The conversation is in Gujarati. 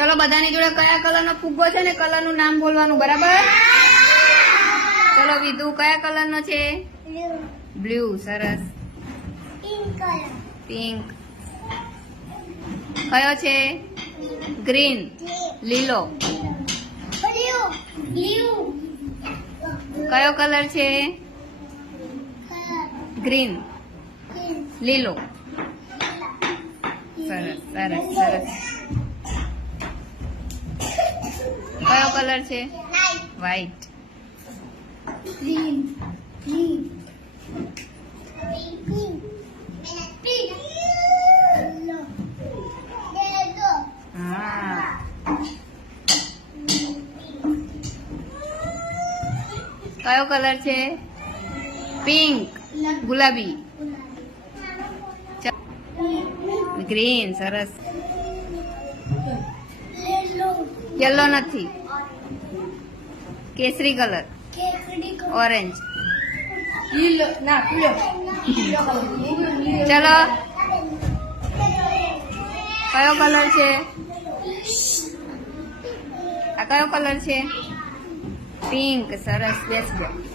ચલો બધાની જોડે કયા કલરનો ફુગ્ગો છે ને કલરનું નામ બોલવાનું, બરાબર? ચલો વિધુ, કયા કલરનો છે? બ્લુ, સરસ. પિંક. કયો છે? ગ્રીન. લીલો. કયો કલર છે? ગ્રીન. લીલો. સરસ સરસ સરસ. કયો કલર છે? વ્હાઈટ હા કયો કલર છે? પિંક ગુલાબી. ગ્રીન સરસ. યલો નથી. કેસરી કલર. ઓરેન્જ. ના ચલો. કયો કલર છે? આ કયો કલર છે? પિંક. સરસ બેસ જાઓ